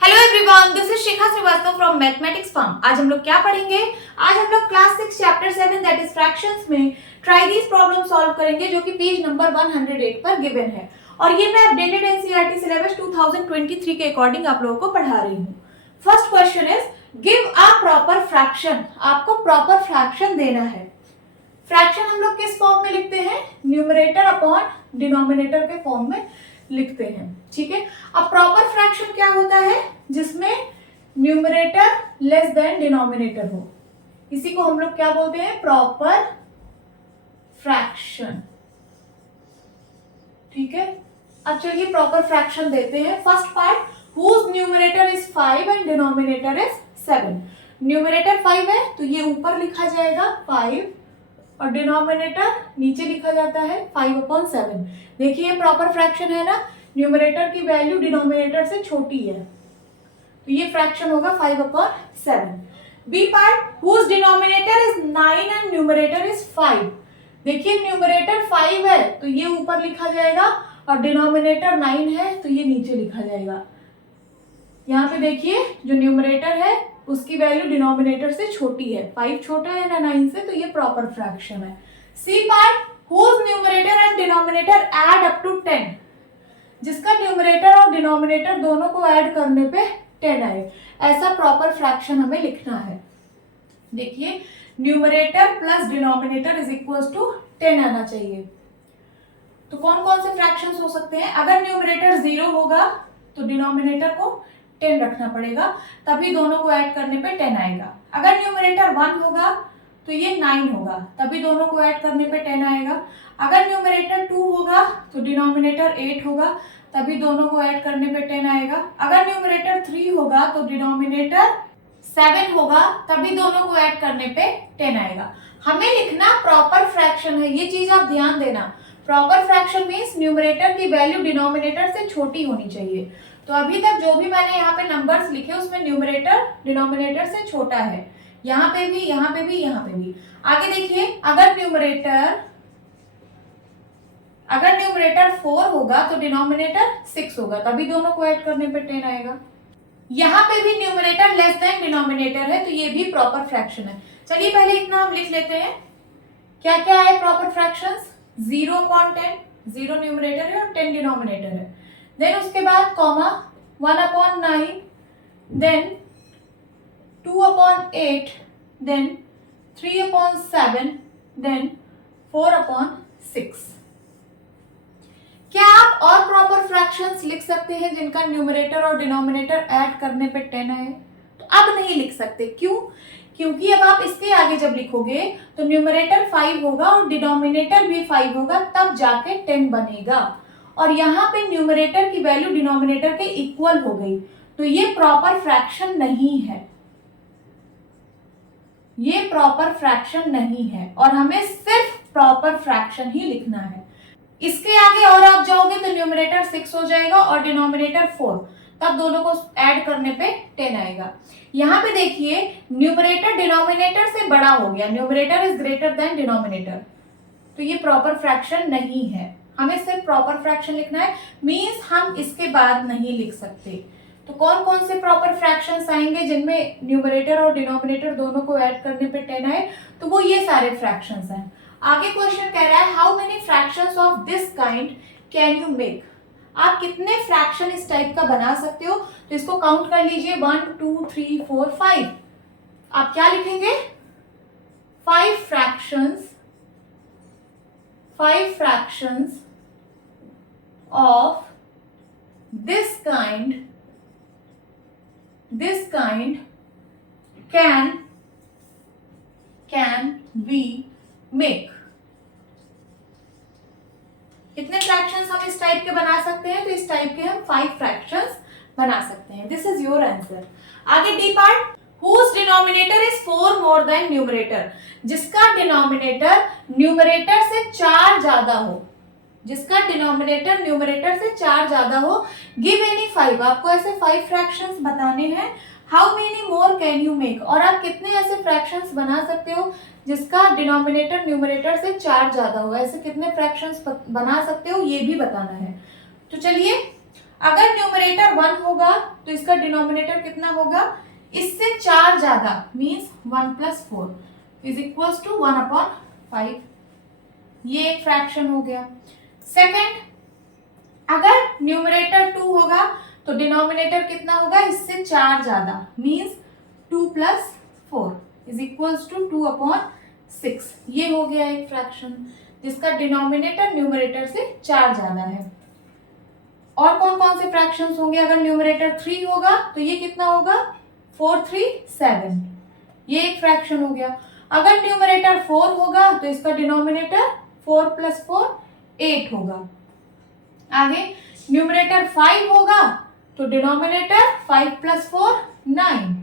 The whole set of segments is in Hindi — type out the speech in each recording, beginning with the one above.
Hello everyone, this is Shikha Srivastava from mathematics form. आज हम लोग क्या पढ़ेंगे? आज हम लोग class 6 chapter 7 that is fractions में ट्राई दिस प्रॉब्लम सॉल्व करेंगे, जो कि पेज नंबर 108 पर गिवन है। और ये मैं अपडेटेड एनसीईआरटी सिलेबस 2023 के अकॉर्डिंग आप लोगों को पढ़ा रही हूँ। First question is give a proper fraction. आपको प्रॉपर फ्रैक्शन देना है। फ्रैक्शन हम लोग किस फॉर्म में लिखते हैं? न्यूमरेटर अपॉन डिनोमिनेटर के फॉर्म में लिखते हैं। ठीक है। अब प्रॉपर फ्रैक्शन क्या होता है? जिसमें न्यूमरेटर लेस देन डिनोमिनेटर हो, इसी को हम लोग क्या बोलते हैं? Proper fraction. ठीक है। अब चलिए प्रॉपर फ्रैक्शन देते हैं। First part, whose numerator is 5 and denominator is 7। Numerator 5 है तो ये ऊपर लिखा जाएगा 5 और डिनोमिनेटर नीचे लिखा जाता है 5/7। देखिए प्रॉपर फ्रैक्शन है ना, न्यूमरेटर की वैल्यू डिनोमिनेटर से छोटी है, तो ये फ्रैक्शन होगा 5/7। B part, whose denominator is 9 and numerator is 5। देखिए न्यूमरेटर 5 है तो ये ऊपर लिखा जाएगा और डिनोमिनेटर 9 है तो ये नीचे लिखा जाएगा। यहाँ पे देखिए जो न्यूमरेटर है उसकी वैल्यू डिनोमिनेटर से छोटी है, 5 छोटा है ना 9 से, तो ये प्रॉपर फ्रैक्शन है। C part, whose numerator and denominator add up to 10। जिसका न्यूमरेटर और डिनोमिनेटर दोनों को ऐड करने पे 10 आए, ऐसा प्रॉपर फ्रैक्शन हमें लिखना है। देखिए numerator plus denominator is equal to 10 आना चाहिए। तो कौन कौन से फ्रैक्शंस हो सकते हैं? अगर न्यूमरेटर 0 होगा तो डिनोमिनेटर को 10 रखना पड़ेगा, तभी दोनों को ऐड करने पे 10 आएगा। अगर न्यूमरेटर 1 होगा तो ये 9 होगा, तभी दोनों को ऐड करने पे 10 आएगा। अगर न्यूमरेटर 2 होगा तो डिनोमिनेटर 8 होगा, तभी दोनों को ऐड करने पे 10 आएगा। अगर न्यूमरेटर 3 होगा तो डिनोमिनेटर 7 होगा, तभी दोनों को ऐड करने पे 10 आएगा। हमें लिखना प्रॉपर फ्रैक्शन है, ये चीज आप ध्यान देना। प्रॉपर फ्रैक्शन मीन्स न्यूमरेटर की वैल्यू डिनोमिनेटर से छोटी होनी चाहिए। तो अभी तक जो भी मैंने यहाँ पे नंबर्स लिखे उसमें न्यूमरेटर डिनोमिनेटर से छोटा है, यहाँ पे भी, यहाँ पे भी, यहाँ पे भी। आगे देखिए, अगर न्यूमरेटर 4 होगा तो डिनोमिनेटर 6 होगा, तभी दोनों को ऐड करने पे 10 आएगा। यहाँ पे भी न्यूमरेटर लेस देन डिनोमिनेटर है, तो ये भी प्रॉपर फ्रैक्शन है। चलिए पहले इतना हम लिख लेते हैं। क्या क्या है प्रॉपर फ्रैक्शंस? 0/10, 0 न्यूमरेटर है और 10 डिनोमिनेटर है। देन उसके बाद कॉमा 1/9, देन 2/8, देन 3/7, देन 4/6। क्या आप और प्रॉपर फ्रैक्शंस लिख सकते हैं जिनका न्यूमरेटर और डिनोमिनेटर ऐड करने पे 10 आए? तो अब नहीं लिख सकते। क्यों? क्योंकि अब आप इसके आगे जब लिखोगे तो न्यूमरेटर 5 होगा और डिनोमिनेटर भी 5 होगा, तब जाके 10 बनेगा। और यहाँ पे न्यूमरेटर की वैल्यू डिनोमिनेटर के इक्वल हो गई, तो ये प्रॉपर फ्रैक्शन नहीं है, ये प्रॉपर फ्रैक्शन नहीं है। और हमें सिर्फ प्रॉपर फ्रैक्शन ही लिखना है। इसके आगे और आप जाओगे तो न्यूमरेटर 6 हो जाएगा और डिनोमिनेटर 4, तब दोनों को ऐड करने पे 10 आएगा। यहाँ पे देखिए न्यूमरेटर डिनोमिनेटर से बड़ा हो गया, numerator is greater than denominator, तो ये प्रॉपर फ्रैक्शन नहीं है। हमें सिर्फ प्रॉपर फ्रैक्शन लिखना है, मींस हम इसके बाद नहीं लिख सकते। तो कौन कौन से प्रॉपर फ्रैक्शंस आएंगे जिनमें न्यूमरेटर और डिनोमिनेटर दोनों को ऐड करने पे 10 आए? तो वो ये सारे फ्रैक्शंस हैं। आगे क्वेश्चन कह रहा है how many fractions of this kind can you make. आप कितने फ्रैक्शन इस टाइप का बना सकते हो? तो इसको काउंट कर लीजिए, 1 2 3 4 5। आप क्या लिखेंगे? 5 fractions of this kind can we make। कितने फ्रैक्शंस हम इस टाइप के बना सकते हैं? तो इस टाइप के हम 5 फ्रैक्शंस बना सकते हैं। This is your answer. आगे D part, whose denominator is 4 more than numerator। जिसका डिनोमिनेटर न्यूमरेटर से 4 ज्यादा हो, जिसका डिनोमिनेटर न्यूमरेटर से 4 ज्यादा हो। गिव एनी 5, आपको ऐसे 5 फ्रैक्शंस बताने हैं। How many more can you make, और आप कितने ऐसे फ्रैक्शंस बना सकते हो जिसका डिनोमिनेटर न्यूमरेटर से 4 ज्यादा हो, ऐसे कितने फ्रैक्शंस बना सकते हो ये भी बताना है। तो चलिए अगर न्यूमरेटर 1 होगा तो इसका डिनोमिनेटर कितना होगा, इससे 4 ज्यादा, मीन्स 1 + 4 इज इक्वल्स टू 1/5। ये एक फ्रैक्शन हो गया। सेकंड, अगर न्यूमरेटर 2 होगा तो डिनोमिनेटर कितना होगा, इससे 4 ज्यादा, मीन्स 2 + 4 इज इक्वल्स टू 2/6। ये हो गया एक फ्रैक्शन जिसका डिनोमिनेटर न्यूमरेटर से 4 ज्यादा है। और कौन कौन से फ्रैक्शंस होंगे, अगर न्यूमरेटर 3 होगा तो ये कितना होगा, 4 3 7, ये एक फ्रैक्शन हो गया। अगर न्यूमरेटर 4 होगा तो इसका डिनोमिनेटर 4 + 4 8 होगा। आगे न्यूमरेटर 5 होगा तो डिनोमिनेटर 5 + 4 9।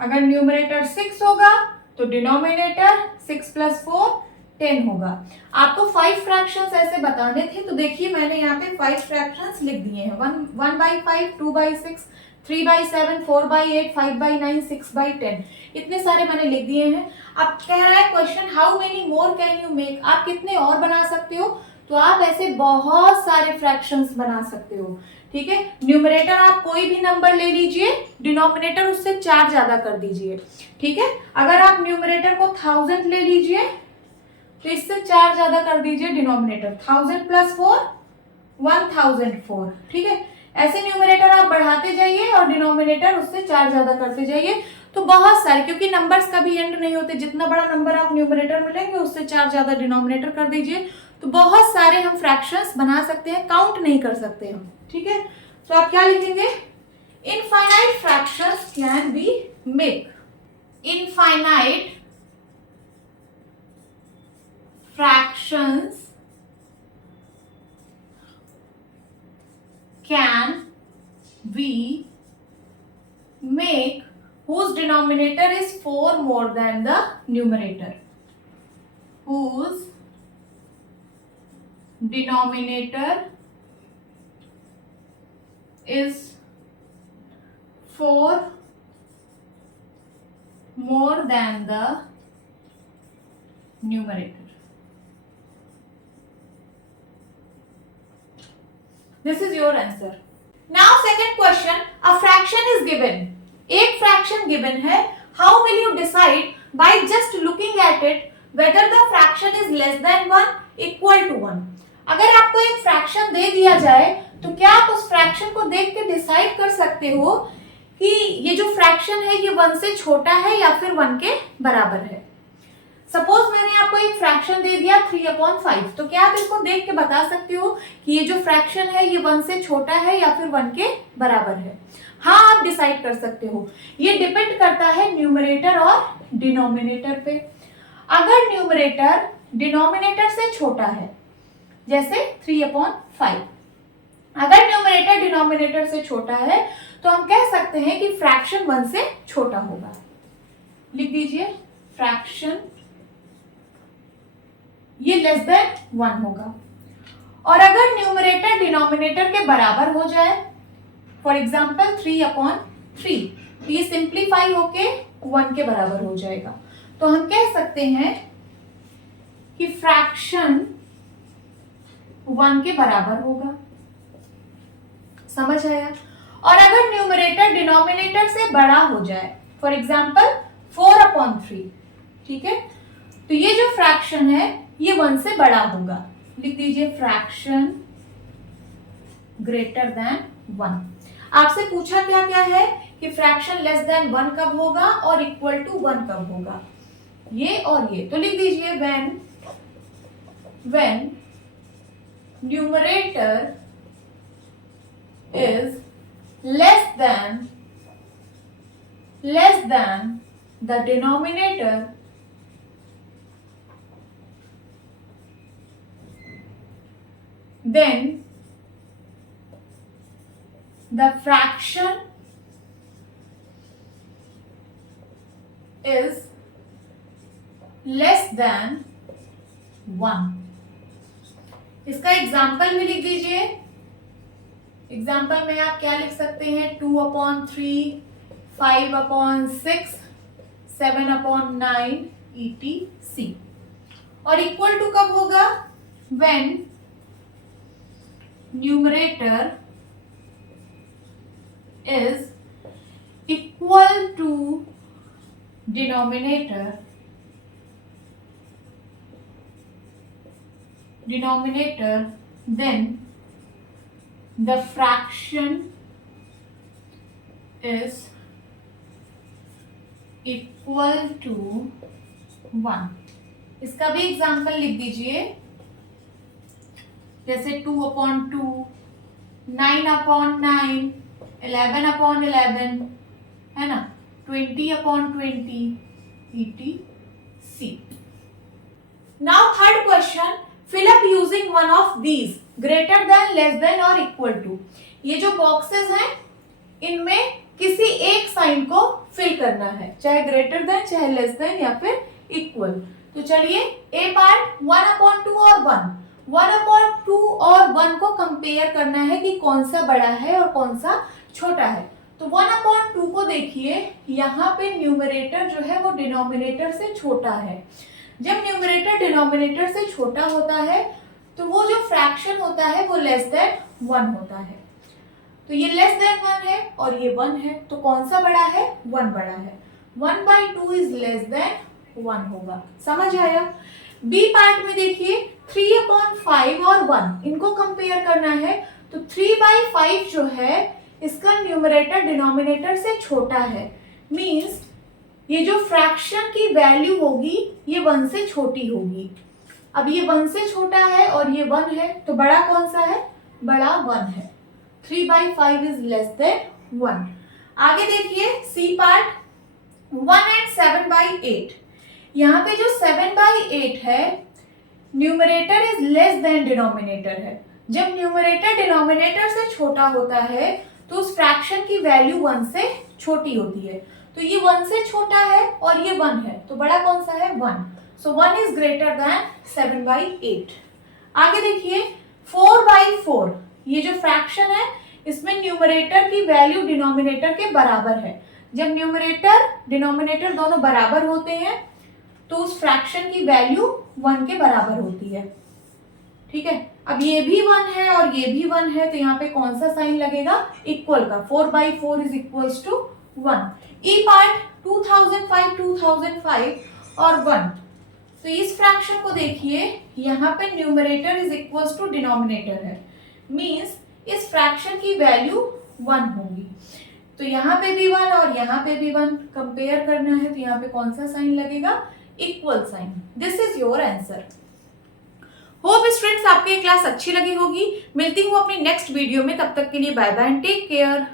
अगर न्यूमरेटर 6 होगा तो डिनोमिनेटर 6 + 4 10 होगा। आपको 5 फ्रैक्शंस ऐसे बताने थे, तो देखिए मैंने यहाँ पे 5 फ्रैक्शंस लिख दिए हैं। 1/5, 2/6, 3/7, 4/8, 5/9, 6/10, इतने सारे मैंने लिख दिए हैं। अब कह रहा है question, how many more can you make, आप कितने और बना सकते हो, तो आप ऐसे बहुत सारे फ्रैक्शंस बना सकते हो। ठीक है, न्यूमरेटर आप कोई भी नंबर ले लीजिए, डिनोमिनेटर उससे 4 ज्यादा कर दीजिए। ठीक है, अगर आप न्यूमरेटर को 1000 ले लीजिए तो इससे 4 ज्यादा कर दीजिए डिनोमिनेटर, 1000 + 4 1004। ठीक है, ऐसे न्यूमरेटर आप बढ़ाते जाइए और डिनोमिनेटर उससे 4 ज्यादा करते जाइए। तो बहुत सारे, क्योंकि नंबर्स कभी एंड नहीं होते, जितना बड़ा नंबर आप न्यूमरेटर में लेंगे उससे 4 ज्यादा डिनोमिनेटर कर दीजिए। तो बहुत सारे हम फ्रैक्शंस बना सकते हैं, काउंट नहीं कर सकते हम। ठीक है, तो आप क्या लिखेंगे, infinite fractions can be make, infinite fractions can we make whose denominator is 4 more than the numerator, whose denominator is 4 more than the numerator. This is your answer. Now second question, a fraction is given. एक fraction given है. How will you decide by just looking at it whether the fraction is less than 1, equal to 1? अगर आपको एक fraction दे दिया जाए तो क्या आप उस fraction को देख के decide कर सकते हो कि ये जो fraction है ये 1 से छोटा है या फिर 1 के बराबर है? सपोज मैंने आपको एक फ्रैक्शन दे दिया 3/5, तो क्या आप इसको देख के बता सकते हो कि ये जो फ्रैक्शन है ये 1 से छोटा है या फिर 1 के बराबर है? हाँ, आप डिसाइड कर सकते हो। ये डिपेंड करता है न्यूमरेटर और डिनोमिनेटर पे। अगर न्यूमरेटर डिनोमिनेटर से छोटा है, जैसे 3/5, अगर न्यूमरेटर डिनोमिनेटर से छोटा है तो हम कह सकते हैं कि फ्रैक्शन 1 से छोटा होगा। लिख दीजिए, फ्रैक्शन ये लेस देन 1 होगा। और अगर न्यूमरेटर डिनोमिनेटर के बराबर हो जाए, फॉर एग्जाम्पल 3/3, तो ये सिंप्लीफाई होके 1 के बराबर हो जाएगा, तो हम कह सकते हैं कि फ्रैक्शन 1 के बराबर होगा। समझ आया? और अगर न्यूमरेटर डिनोमिनेटर से बड़ा हो जाए, फॉर एग्जाम्पल 4/3, ठीक है, तो ये जो फ्रैक्शन है ये 1 से बड़ा होगा। लिख दीजिए, फ्रैक्शन ग्रेटर देन 1। आपसे पूछा क्या क्या है कि फ्रैक्शन लेस देन 1 कब होगा और इक्वल टू 1 कब होगा, ये और ये। तो लिख दीजिए, when numerator is less than the denominator, then the fraction is less than 1। इसका एग्जाम्पल भी लिख दीजिए। एग्जाम्पल में आप क्या लिख सकते हैं, 2/3, 5/6, 7/9 etc। और इक्वल टू कब होगा, when numerator is equal to denominator, then the fraction is equal to 1. इसका भी एग्जाम्पल लिख दीजिए, जैसे 2/2, 9/9, 11/11, है ना, 20/20, etc. Now third question, fill up using one of these, greater than, less than और equal to. ये जो बॉक्सेस हैं इनमें किसी एक साइन को फिल करना है, चाहे ग्रेटर देन, चाहे लेस देन या फिर इक्वल. तो चलिए ए पार्ट 1/2 और 1. 1/2 और 1 को कंपेयर करना है कि कौन सा बड़ा है और कौन सा छोटा है. तो 1/2 को देखिए, यहाँ पे न्यूमरेटर जो है वो डिनोमिनेटर से छोटा है. जब न्यूमरेटर डिनोमिनेटर से छोटा होता है तो वो जो फ्रैक्शन होता है वो लेस देन 1 होता है. तो ये लेस देन 1 है और ये 1 है, तो कौन सा बड़ा है? 1 बड़ा है. 1/2 इज लेस देन 1 होगा. समझ आया? बी पार्ट में देखिए 3/5 और 1 इनको कंपेयर करना है. तो 3/5 जो है इसका न्यूमरेटर डिनोमिनेटर से छोटा है, मींस ये जो फ्रैक्शन की वैल्यू होगी ये 1 से छोटी होगी. अब ये 1 से छोटा है और ये 1 है, तो बड़ा कौन सा है? बड़ा 1 है. 3/5 is less than 1. आगे देखिए सी पार्ट 1 and 7/8. यहाँ पे जो 7/8 है numerator is less than denominator है. जब न्यूमरेटर डिनोमिनेटर से छोटा होता है तो उस फ्रैक्शन की वैल्यू 1 से छोटी होती है. तो ये 1 से छोटा है और ये 1 है, तो बड़ा कौन सा है? 1. सो 1 इज ग्रेटर देन 7/8. आगे देखिए 4/4. ये जो फ्रैक्शन है इसमें न्यूमरेटर की वैल्यू डिनोमिनेटर के बराबर है. जब न्यूमरेटर डिनोमिनेटर दोनों बराबर होते हैं तो उस फ्रैक्शन की वैल्यू 1 के बराबर होती है. ठीक है, अब ये भी 1 है और ये भी 1 है, तो यहाँ पे कौन सा साइन लगेगा? इक्वल का. 4/4 is equals to 1. E part 2005 और 1. तो इस फ्रैक्शन को देखिए, यहाँ पे numerator is equals to denominator है, मींस इस फ्रैक्शन की वैल्यू 1 होगी. तो यहाँ पे भी 1 और यहाँ पे भी 1 कंपेयर करना है, तो यहाँ पे कौन सा साइन लगेगा? Equal sign. This is your answer. Hope students आपको ये क्लास अच्छी लगी होगी. मिलती हूँ अपनी नेक्स्ट वीडियो में, तब तक के लिए bye bye and take care.